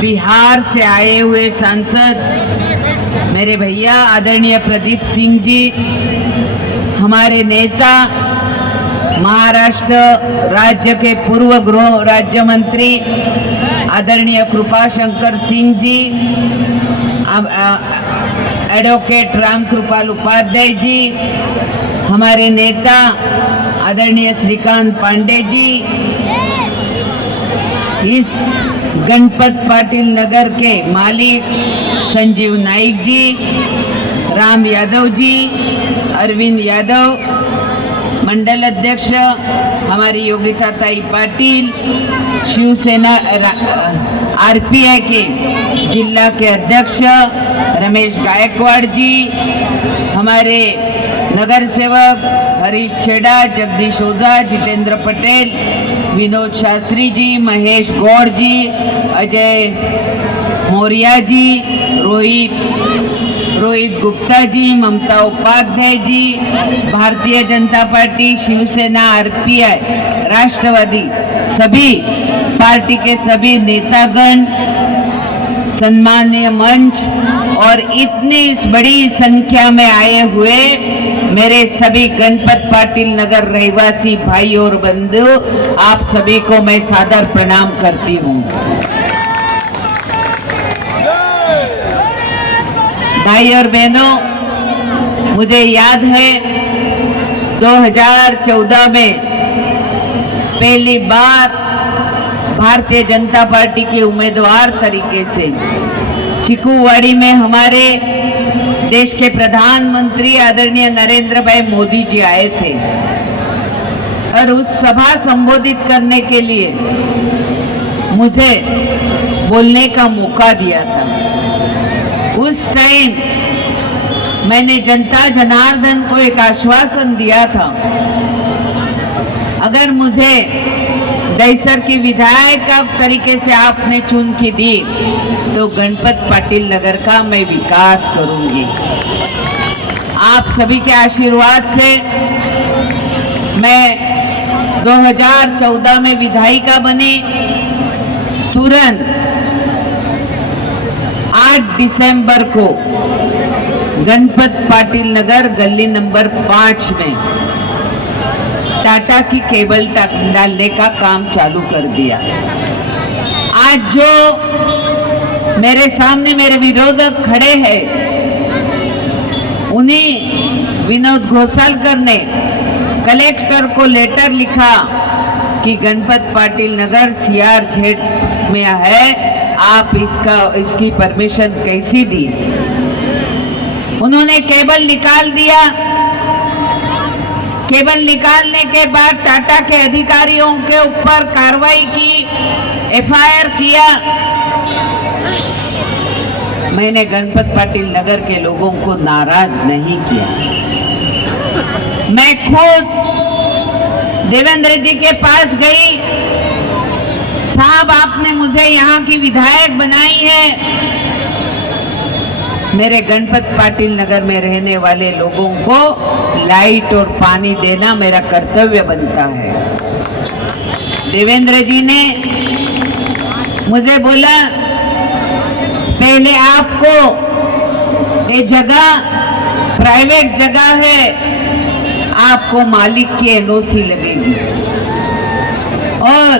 बिहार से आए हुए सांसद मेरे भैया आदरणीय प्रदीप सिंह जी, हमारे नेता महाराष्ट्र राज्य के पूर्व गृह राज्य मंत्री आदरणीय कृपाशंकर सिंह जी, एडवोकेट राम कृपाल उपाध्याय जी, हमारे नेता आदरणीय श्रीकांत पांडे जी, इस गणपत पाटिल नगर के मालिक संजीव नाइक जी, राम यादव जी, अरविंद यादव, मंडल अध्यक्ष हमारी योगिता ताई पाटिल, शिवसेना आरपीआई के जिला के अध्यक्ष रमेश गायकवाड़ जी, हमारे नगर सेवक हरीश छेड़ा, जगदीश ओझा, जितेंद्र पटेल, विनोद शास्त्री जी, महेश गौड़ जी, अजय मौर्या जी, रोहित गुप्ता जी, ममता उपाध्याय जी, भारतीय जनता पार्टी, शिवसेना, आरपीआई, राष्ट्रवादी, सभी पार्टी के सभी नेतागण, सम्मानीय मंच और इतनी बड़ी संख्या में आए हुए मेरे सभी गणपत पाटिल नगर रहवासी भाई और बंधु, आप सभी को मैं सादर प्रणाम करती हूँ। भाई और बहनों, मुझे याद है 2014 में पहली बार भारतीय जनता पार्टी के उम्मीदवार तरीके से चिकूवाड़ी में हमारे देश के प्रधानमंत्री आदरणीय नरेंद्र भाई मोदी जी आए थे और उस सभा संबोधित करने के लिए मुझे बोलने का मौका दिया था। उस टाइम मैंने जनता जनार्दन को एक आश्वासन दिया था, अगर मुझे दहीसर की विधायक का तरीके से आपने चुन के दी तो गणपत पाटिल नगर का मैं विकास करूंगी। आप सभी के आशीर्वाद से मैं 2014 में विधायिका बनी। तुरंत 8 दिसंबर को गणपत पाटिल नगर गली नंबर 5 में टाटा की केबल डालने का काम चालू कर दिया। आज जो मेरे सामने मेरे विरोधक खड़े हैं, उन्हीं विनोद घोषालकर ने कलेक्टर को लेटर लिखा कि गणपत पाटिल नगर CRZ में है, आप इसकी परमिशन कैसी दी। उन्होंने केबल निकाल दिया। केबल निकालने के बाद टाटा के अधिकारियों के ऊपर कार्रवाई की, FIR किया। मैंने गणपत पाटिल नगर के लोगों को नाराज नहीं किया। मैं खुद देवेंद्र जी के पास गई, साहब आपने मुझे यहाँ की विधायक बनाई है, मेरे गणपत पाटिल नगर में रहने वाले लोगों को लाइट और पानी देना मेरा कर्तव्य बनता है। देवेंद्र जी ने मुझे बोला, पहले आपको ये जगह प्राइवेट जगह है, आपको मालिक की NOC लगेगी। और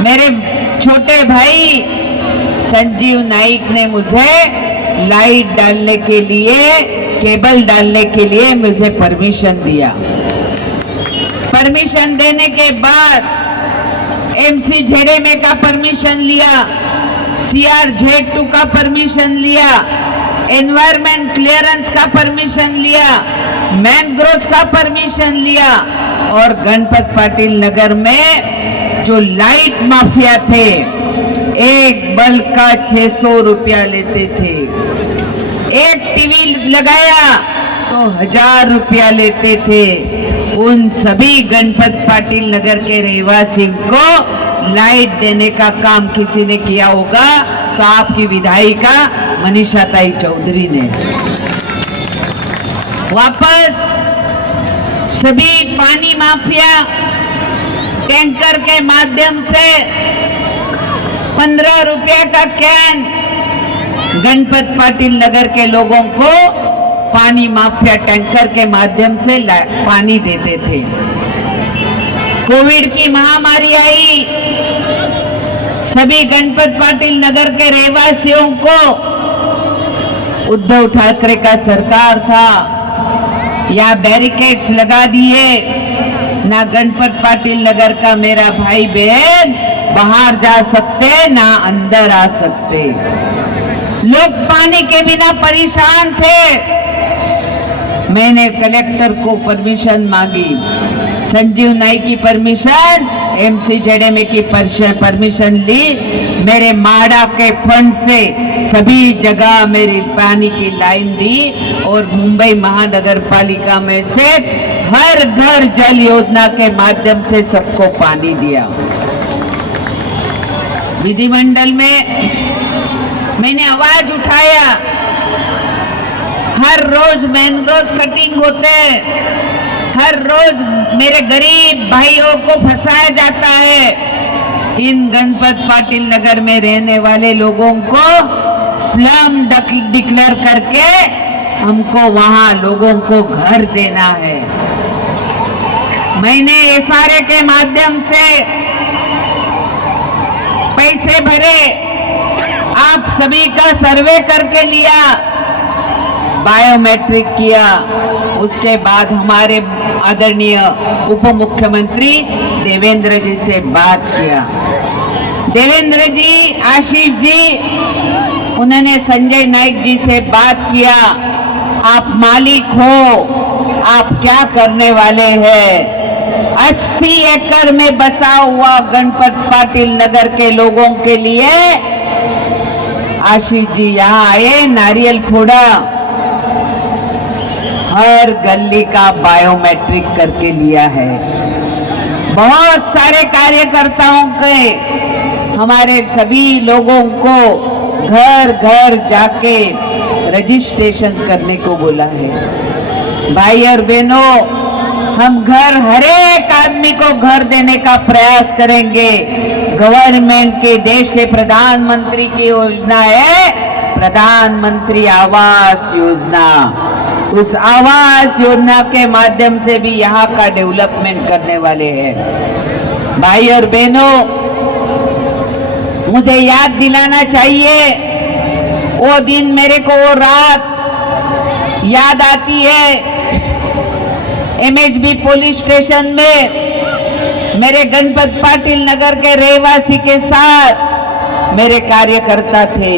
मेरे छोटे भाई संजीव नाइक ने मुझे लाइट डालने के लिए, केबल डालने के लिए मुझे परमिशन दिया। परमिशन देने के बाद MC झेड़ेमे का परमिशन लिया, CRZ2 का परमिशन लिया, एनवायरमेंट क्लियरेंस का परमिशन लिया, मैंग्रोव का परमिशन लिया। और गणपत पाटिल नगर में जो लाइट माफिया थे, एक बल्ब का 600 रुपया लेते थे, एक टीवी लगाया तो 1000 रुपया लेते थे। उन सभी गणपत पाटिल नगर के रहवासी को लाइट देने का काम किसी ने किया होगा तो आपकी विधायिका मनीषा ताई चौधरी ने। वापस सभी पानी माफिया टैंकर के माध्यम से 15 रुपया का कैन गणपत पाटिल नगर के लोगों को पानी माफिया टैंकर के माध्यम से पानी देते थे। कोविड की महामारी आई, सभी गणपत पाटिल नगर के रहवासियों को उद्धव ठाकरे का सरकार था, या बैरिकेड्स लगा दिए, ना गणपत पाटिल नगर का मेरा भाई बहन बाहर जा सकते ना अंदर आ सकते। लोग पानी के बिना परेशान थे। मैंने कलेक्टर को परमिशन मांगी, संजीव नाइक की परमिशन, MCZMA की परमिशन ली। मेरे माड़ा के फंड से सभी जगह मेरी पानी की लाइन दी और मुंबई महानगर पालिका में से हर घर जल योजना के माध्यम से सबको पानी दिया। विधिमंडल में मैंने आवाज उठाया, हर रोज मैनग्रोव कटिंग होते हैं, हर रोज मेरे गरीब भाइयों को फंसाया जाता है। इन गणपत पाटिल नगर में रहने वाले लोगों को स्लम डिक्लेयर करके हमको वहां लोगों को घर देना है। मैंने SRA के माध्यम से पैसे भरे, आप सभी का सर्वे करके लिया, बायोमेट्रिक किया। उसके बाद हमारे आदरणीय उप मुख्यमंत्री देवेंद्र जी से बात किया। देवेंद्र जी, आशीष जी, उन्होंने संजय नाइक जी से बात किया, आप मालिक हो, आप क्या करने वाले हैं। 80 एकड़ में बसा हुआ गणपत पाटिल नगर के लोगों के लिए आशीष जी यहाँ आए, नारियल फोड़ा, हर गली का बायोमेट्रिक करके लिया है। बहुत सारे कार्यकर्ताओं के, हमारे सभी लोगों को घर घर जाके रजिस्ट्रेशन करने को बोला है। भाई और बहनों, हम हर एक आदमी को घर देने का प्रयास करेंगे। गवर्नमेंट के, देश के प्रधानमंत्री की योजना है प्रधानमंत्री आवास योजना। उस आवास योजना के माध्यम से भी यहाँ का डेवलपमेंट करने वाले हैं। भाई और बहनों, मुझे याद दिलाना चाहिए वो दिन, मेरे को वो रात याद आती है। MHB पुलिस स्टेशन में मेरे गणपत पाटिल नगर के रहवासी के साथ मेरे कार्यकर्ता थे,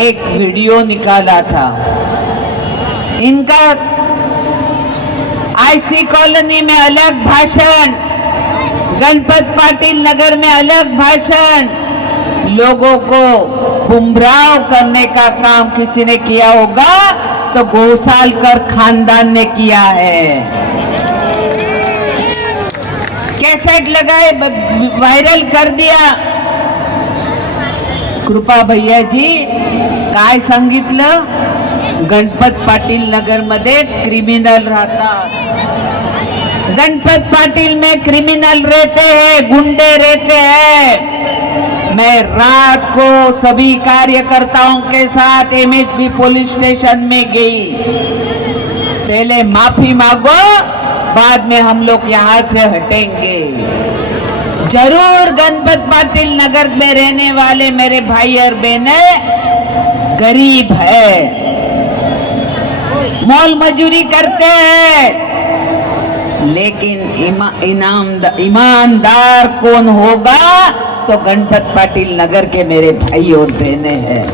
एक वीडियो निकाला था इनका। IC कॉलोनी में अलग भाषण, गणपत पाटिल नगर में अलग भाषण, लोगों को गुमराह करने का काम किसी ने किया होगा तो घोसालकर खानदान ने किया है। कैसेट लगाए, वायरल कर दिया। कृपा भैया जी, काय सांगितलं, गणपत पाटिल नगर मध्ये क्रिमिनल राहतात। गणपत पाटिल में क्रिमिनल रहते हैं, गुंडे रहते हैं। मैं रात को सभी कार्यकर्ताओं के साथ MHB पुलिस स्टेशन में गई। पहले माफी मांगो, बाद में हम लोग यहाँ से हटेंगे। जरूर गणपत पाटिल नगर में रहने वाले मेरे भाई और बहनें गरीब है, मोल मजूरी करते हैं, लेकिन ईमानदार कौन होगा तो गणपत पाटिल नगर के मेरे भाई और बहने हैं।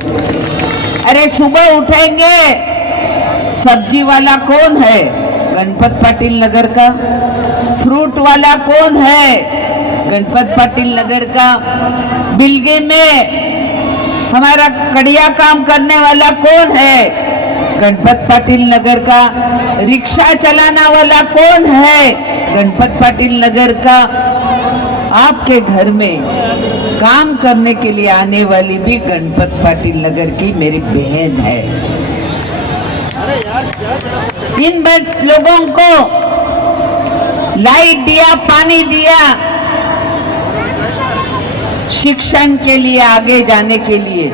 अरे सुबह उठेंगे, सब्जी वाला कौन है? गणपत पाटिल नगर का। फ्रूट वाला कौन है? गणपत पाटिल नगर का। बिल्गे में हमारा कड़िया काम करने वाला कौन है? गणपत पाटिल नगर का। रिक्शा चलाना वाला कौन है? गणपत पाटिल नगर का। आपके घर में काम करने के लिए आने वाली भी गणपत पाटिल नगर की मेरी बहन है। इन लोगों को लाइट दिया, पानी दिया, शिक्षण के लिए, आगे जाने के लिए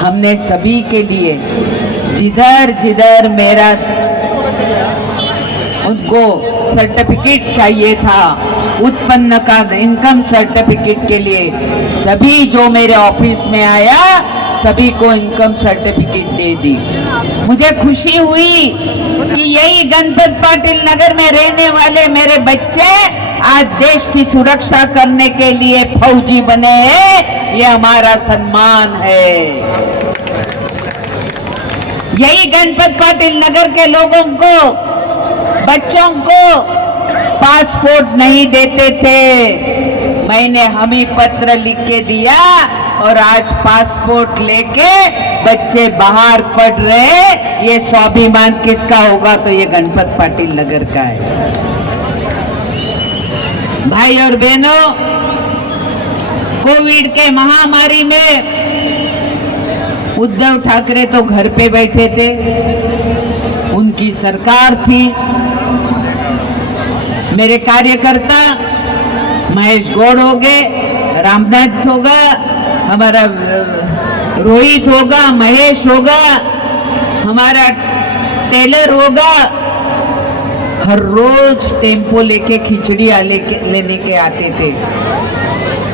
हमने सभी के लिए जिधर जिधर मेरा उनको सर्टिफिकेट चाहिए था उत्पन्न का इनकम सर्टिफिकेट के लिए, सभी जो मेरे ऑफिस में आया सभी को इनकम सर्टिफिकेट दे दी। मुझे खुशी हुई कि यही गणपत पाटिल नगर में रहने वाले मेरे बच्चे आज देश की सुरक्षा करने के लिए फौजी बने हैं, ये हमारा सम्मान है। यही गणपत पाटिल नगर के लोगों को, बच्चों को पासपोर्ट नहीं देते थे, मैंने हमी पत्र लिख के दिया और आज पासपोर्ट लेके बच्चे बाहर पढ़ रहे। ये स्वाभिमान किसका होगा? तो ये गणपत पाटिल नगर का है। भाई और बहनों, कोविड के महामारी में उद्धव ठाकरे तो घर पे बैठे थे, उनकी सरकार थी। मेरे कार्यकर्ता महेश गौड़ हो गए, रामनाथ होगा, हमारा रोहित होगा, महेश होगा, हमारा टेलर होगा, हर रोज टेम्पो लेके खिचड़ी लेने के आते थे।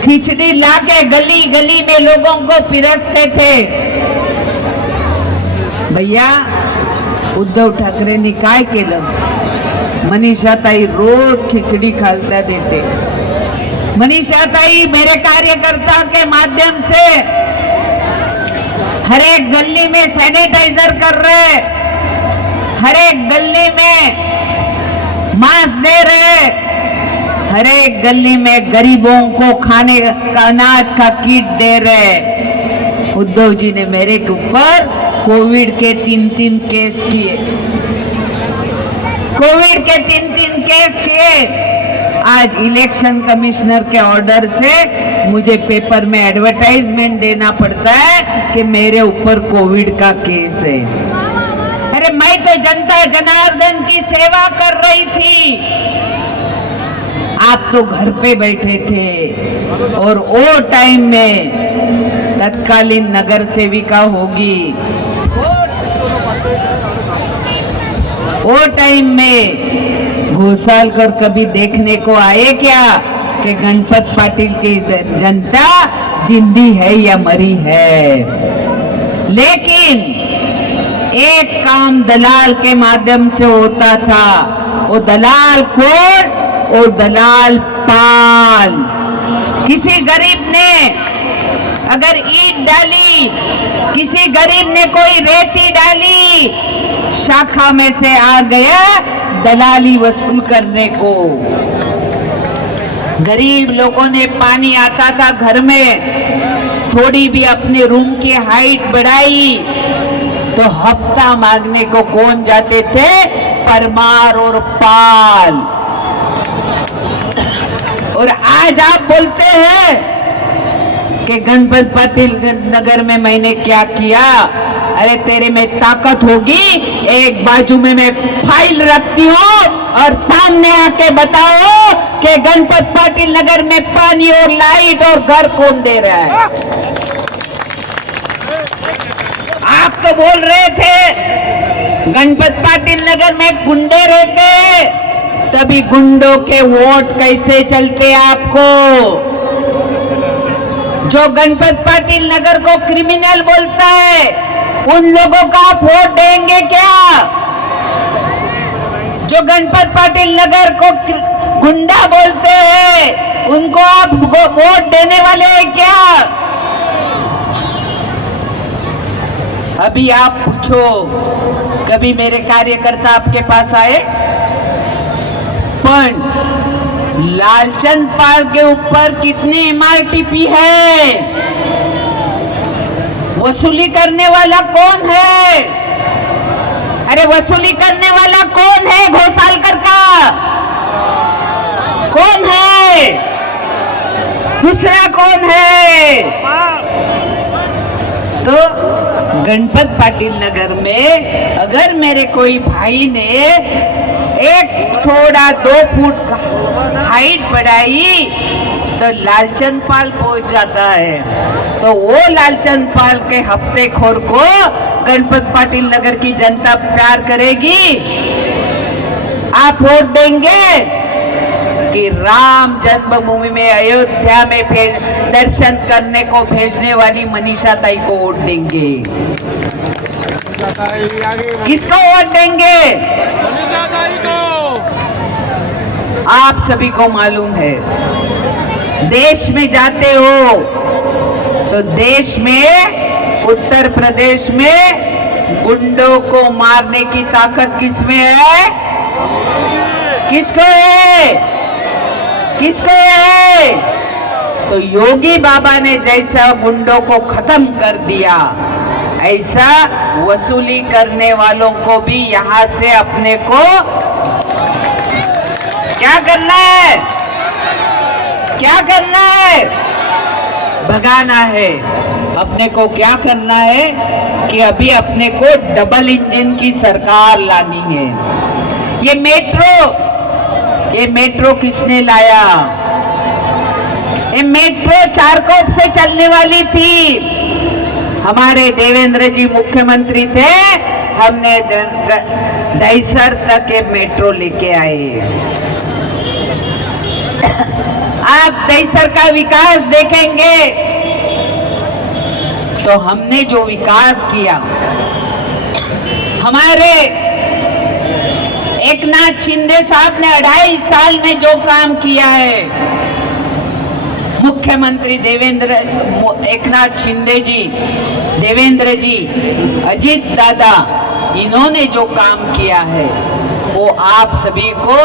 खिचड़ी लाके गली गली में लोगों को पिरसते थे। भैया उद्धव ठाकरेंनी काय केलं? मनीषाताई रोज खिचड़ी खालता देते। मनीषाताई मेरे कार्यकर्ता के माध्यम से हर एक गली में सैनिटाइजर कर रहे, हर एक गली में मास्क दे रहे, हर एक गली में गरीबों को खाने का अनाज का किट दे रहे। उद्धव जी ने मेरे के ऊपर कोविड के 3-3 केस किए, कोविड के 3-3 केस किए। आज इलेक्शन कमिश्नर के ऑर्डर से मुझे पेपर में एडवर्टाइजमेंट देना पड़ता है कि मेरे ऊपर कोविड का केस है। अरे मैं तो जनता जनार्दन की सेवा कर रही थी, आप तो घर पे बैठे थे। और वो टाइम में तत्कालीन नगर सेविका होगी, वो टाइम में घोसालकर कभी देखने को आए क्या कि गणपत पाटिल की जनता जिंदी है या मरी है? लेकिन एक काम दलाल के माध्यम से होता था। वो दलाल कौन? वो दलाल पाल। किसी गरीब ने अगर ईंट डाली, किसी गरीब ने कोई रेती डाली, शाखा में से आ गया दलाली वसूल करने को। गरीब लोगों ने पानी आता था घर में, थोड़ी भी अपने रूम की हाइट बढ़ाई तो हफ्ता मांगने को कौन जाते थे? परमार और पाल। और आज आप बोलते हैं कि गणपत पाटिल नगर में मैंने क्या किया? अरे तेरे में ताकत होगी, एक बाजू में मैं फाइल रखती हूँ और सामने आके बताओ कि गणपत पाटिल नगर में पानी और लाइट और घर कौन दे रहा है? आप तो बोल रहे थे गणपत पाटिल नगर में गुंडे रहते, तभी गुंडों के वोट कैसे चलते आपको? जो गणपत पाटिल नगर को क्रिमिनल बोलता है, उन लोगों का आप वोट देंगे क्या? जो गणपत पाटिल नगर को गुंडा बोलते हैं, उनको आप वोट देने वाले हैं क्या? अभी आप पूछो, कभी मेरे कार्यकर्ता आपके पास आए? पर लालचंद पाल के ऊपर कितनी MRTP है? वसूली करने वाला कौन है? अरे वसूली करने वाला कौन है? घोसालकर का कौन है? दूसरा कौन है? तो गणपत पाटिल नगर में अगर मेरे कोई भाई ने एक थोड़ा 2 फुट हाइट बढ़ाई तो लालचंद पाल पहुंच जाता है। तो वो लालचंद पाल के हफ्तेखोर को गणपत पाटिल नगर की जनता प्यार करेगी। आप वोट देंगे कि राम जन्मभूमि में अयोध्या में दर्शन करने को भेजने वाली मनीषा ताई को वोट देंगे? किसको वोट देंगे? मनीषा ताई को। आप सभी को मालूम है, देश में जाते हो तो देश में, उत्तर प्रदेश में गुंडों को मारने की ताकत किसमें है? किसको है? किसको है? तो योगी बाबा ने जैसा गुंडों को खत्म कर दिया, ऐसा वसूली करने वालों को भी यहां से अपने को क्या करना है? क्या करना है? भगाना है। अपने को क्या करना है कि अभी अपने को डबल इंजन की सरकार लानी है। ये मेट्रो किसने लाया? ये मेट्रो चारकोप से चलने वाली थी। हमारे देवेंद्र जी मुख्यमंत्री थे, हमने दहीसर तक ये मेट्रो लेके आए। आप दहीसर का विकास देखेंगे तो हमने जो विकास किया, हमारे एकनाथ शिंदे साहब ने 2.5 साल में जो काम किया है, मुख्यमंत्री एकनाथ शिंदे जी, देवेंद्र जी, अजीत दादा, इन्होंने जो काम किया है वो आप सभी को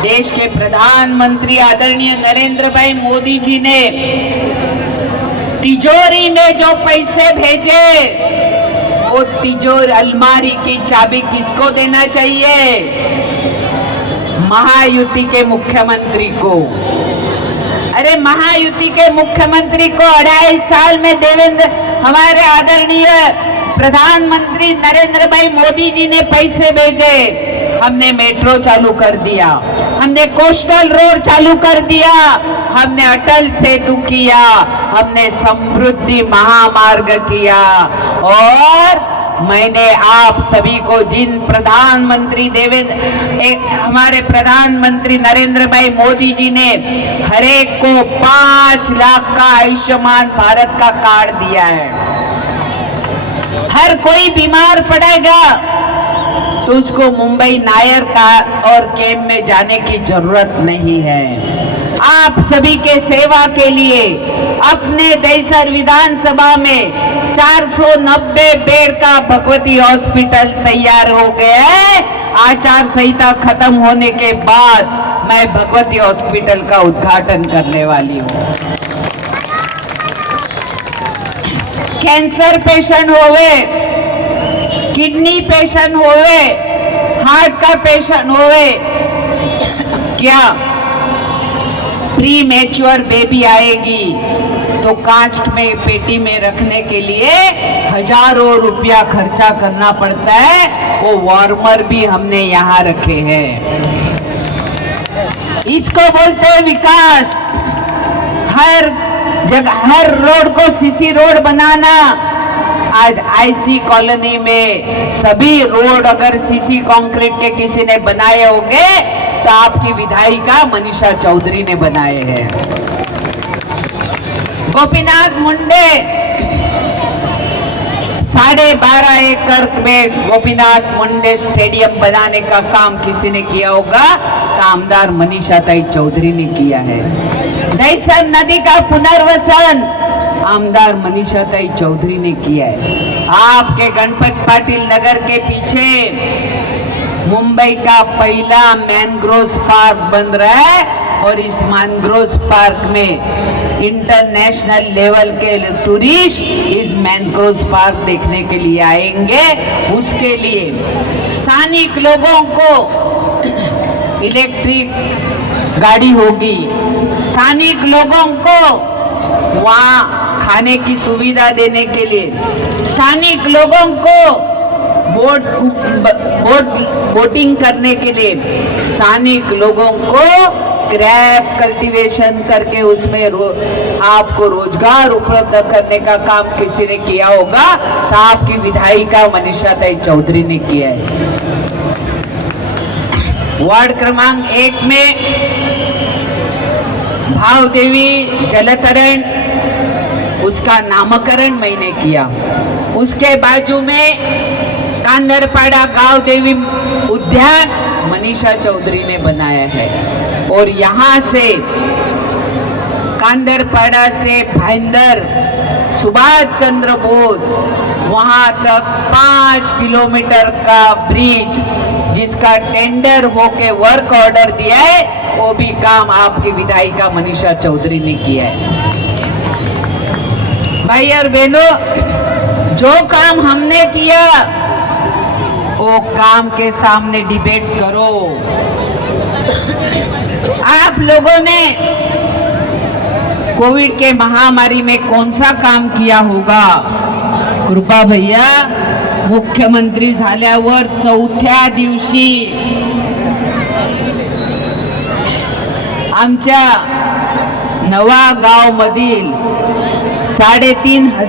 देश के प्रधानमंत्री आदरणीय नरेंद्र भाई मोदी जी ने तिजोरी में जो पैसे भेजे, वो तिजोरी अलमारी की चाबी किसको देना चाहिए? महायुति के मुख्यमंत्री को। अरे महायुति के मुख्यमंत्री को 2.5 साल में हमारे आदरणीय प्रधानमंत्री नरेंद्र भाई मोदी जी ने पैसे भेजे। हमने मेट्रो चालू कर दिया, हमने कोस्टल रोड चालू कर दिया, हमने अटल सेतु किया, हमने समृद्धि महामार्ग किया। और मैंने आप सभी को जिन प्रधानमंत्री हमारे प्रधानमंत्री नरेंद्र भाई मोदी जी ने हर एक को 5 लाख का आयुष्मान भारत का कार्ड दिया है। हर कोई बीमार पड़ेगा तो उसको मुंबई नायर का और कैंप में जाने की जरूरत नहीं है। आप सभी के सेवा के लिए अपने दहीसर विधानसभा में 490 बेड का भगवती हॉस्पिटल तैयार हो गया है। आचार संहिता खत्म होने के बाद मैं भगवती हॉस्पिटल का उद्घाटन करने वाली हूँ। कैंसर पेशेंट होवे, किडनी पेशेंट होवे, हार्ट का पेशेंट होवे, क्या प्री मैच्योर बेबी आएगी तो कांच में पेटी में रखने के लिए हजारों रुपया खर्चा करना पड़ता है। वो वार्मर भी हमने यहाँ रखे हैं। इसको बोलते हैं विकास। हर जगह हर रोड को सीसी रोड बनाना। आज आईसी कॉलोनी में सभी रोड अगर सीसी कंक्रीट के किसी ने बनाए होंगे तो आपकी विधायिका मनीषा चौधरी ने बनाए हैं। गोपीनाथ मुंडे 12.5 एकड़ में गोपीनाथ मुंडे स्टेडियम बनाने का काम किसी ने किया होगा? कामदार मनीषा ताई चौधरी ने किया है। दहीसर नदी का पुनर्वसन आमदार मनीषा ताई चौधरी ने किया है। आपके गणपत पाटिल नगर के पीछे मुंबई का पहला मैनग्रोव पार्क बन रहा है और इस मैनग्रोव पार्क में इंटरनेशनल लेवल के टूरिस्ट इस मैनग्रोव पार्क देखने के लिए आएंगे। उसके लिए स्थानिक लोगों को इलेक्ट्रिक गाड़ी होगी, स्थानिक लोगों को वहाँ खाने की सुविधा देने के लिए, स्थानिक लोगों को बोटिंग करने के लिए, स्थानिक लोगों को क्रैप कल्टीवेशन करके उसमें आपको रोजगार उपलब्ध करने का काम किसी ने किया होगा तो आपकी विधायिका मनीषाताई चौधरी ने किया है। वार्ड क्रमांक 1 में भावदेवी जलतरण, उसका नामकरण मैंने किया। उसके बाजू में कांदरपाड़ा गांव देवी उद्यान मनीषा चौधरी ने बनाया है। और यहाँ से कांदरपाड़ा से भाईंदर सुभाष चंद्र बोस वहां तक 5 किलोमीटर का ब्रिज जिसका टेंडर होके वर्क ऑर्डर दिया है, वो भी काम आपकी विधायिका मनीषा चौधरी ने किया है। भाई और बहनों, जो काम हमने किया वो काम के सामने डिबेट करो। आप लोगों ने कोविड के महामारी में कौन सा काम किया होगा? कृपा भैया, मुख्यमंत्री झाल्यावर 4थ्या दिवशी आमच्या नवा गाव मधील 3,500